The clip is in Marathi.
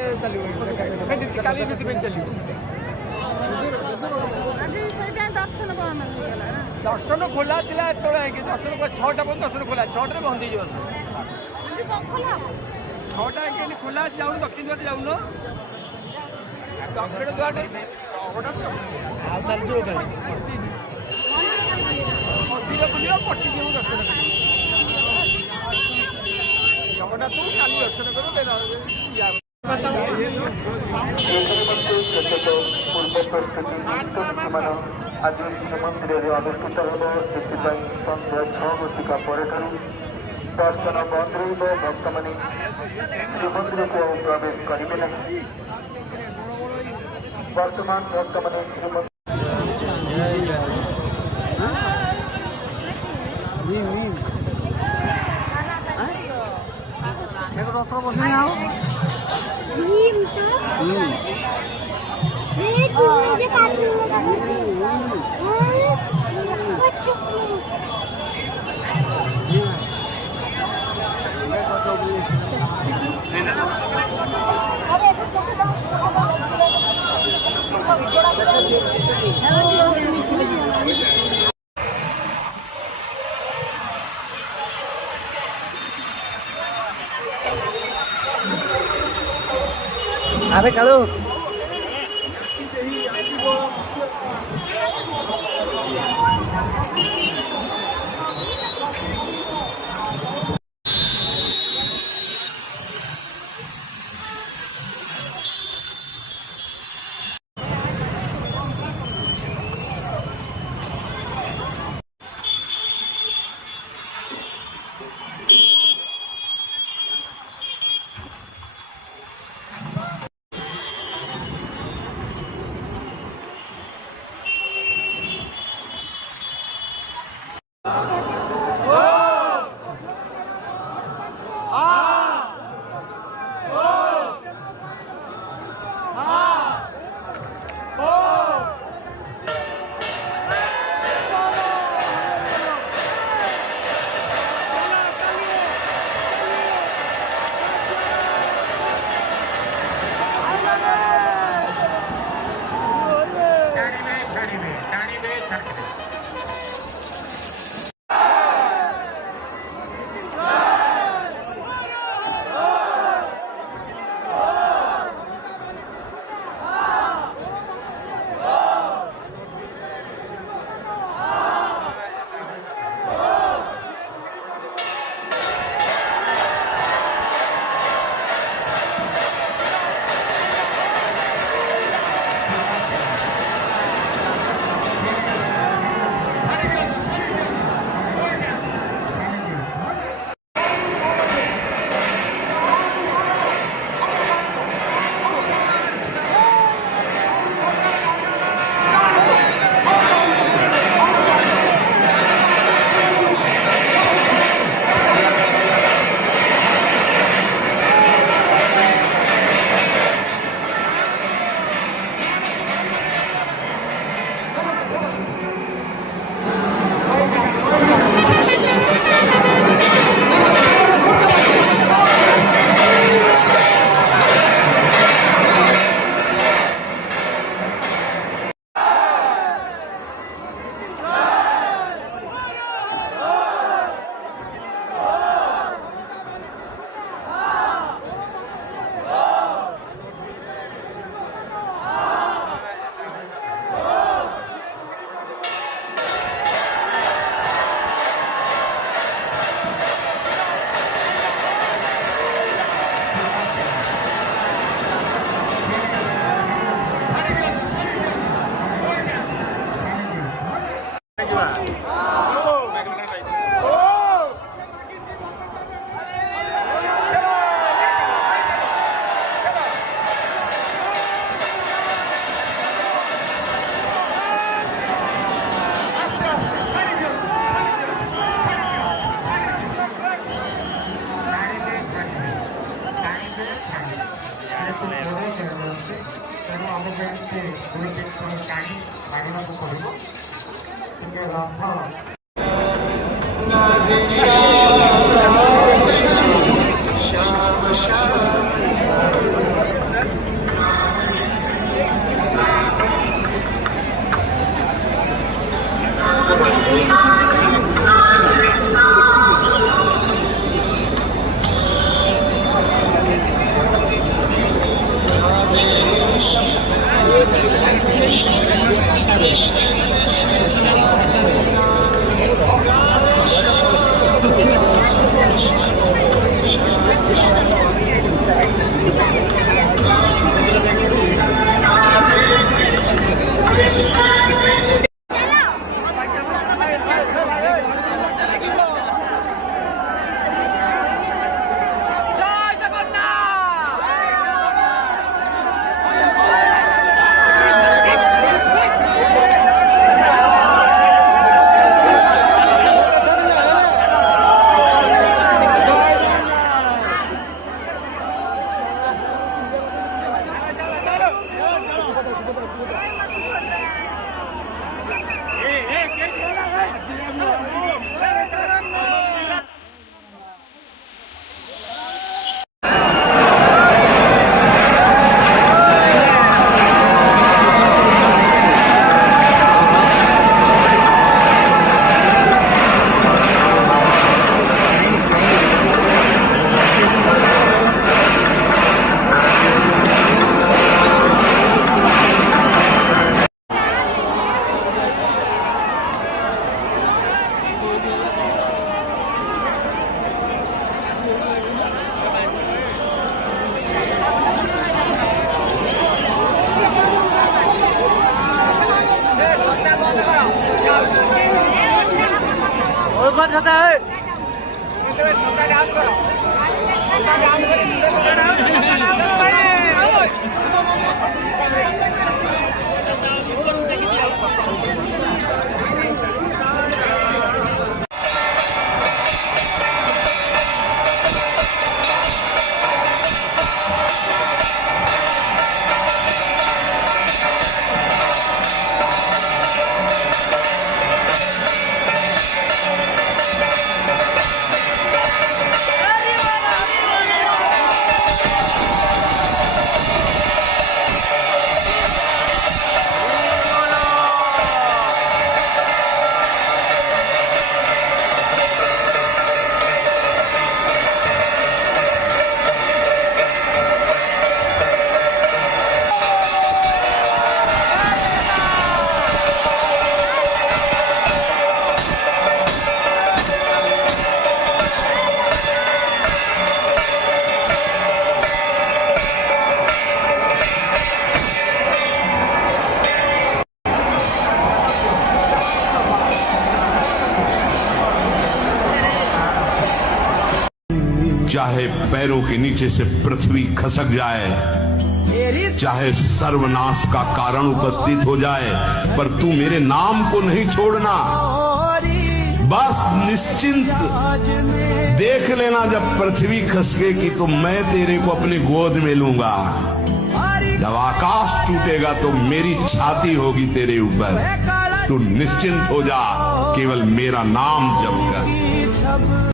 କାଲି ସେଥିପାଇଁ ଚାଲିବ। ଦର୍ଶନ ଖୋଲା ଥିଲା ଏତେବେଳେ ହେଇକି ଦର୍ଶନ 6ଟା ପର୍ଯ୍ୟନ୍ତ ଦର୍ଶନ ଖୋଲା 6ଟାରେ ବନ୍ଦ ହେଇଯିବ। 6ଟା ହେଇକି ଖୋଲା ଅଛି ଯାଉନ ଦକ୍ଷିଣ ଦ୍ୱାର ଯାଉନ ଦକ୍ଷିଣ ଦ୍ୱାର ମନ୍ଦିର ବୁଲିବ ପଟି ଯିବୁ ଦର୍ଶନ କରିବ। ଜଗନ୍ନାଥଙ୍କୁ କାଲି ଦର୍ଶନ କରିବ। ପୂର୍ବ ପ୍ରସ୍ତୁତି ଆଜି ଶ୍ରୀମନ୍ଦିରରେ ଅନୁଷ୍ଠିତ ହେବ। ସେଥିପାଇଁ ସନ୍ଧ୍ୟା 6 ଘଟିକା ପରଠାରୁ ଦର୍ଶନ ବନ୍ଦ ରହିବ। ଭକ୍ତମାନେ ଶ୍ରୀମନ୍ଦିରକୁ ଆଉ ପ୍ରବେଶ କରିବେ ନାହିଁ। ବର୍ତ୍ତମାନ ଭକ୍ତମାନେ ଶ୍ରୀମନ୍ଦିର अरे कालू बच जाता है। चाहे पैरों के नीचे से पृथ्वी खसक जाए, चाहे सर्वनाश का कारण उपस्थित हो जाए, पर तू मेरे नाम को नहीं छोड़ना। बस निश्चिंत देख लेना, जब पृथ्वी खसकेगी तो मैं तेरे को अपनी गोद में लूंगा। जब आकाश टूटेगा तो मेरी छाती होगी तेरे ऊपर। तू निश्चिंत हो जा, केवल मेरा नाम जप कर।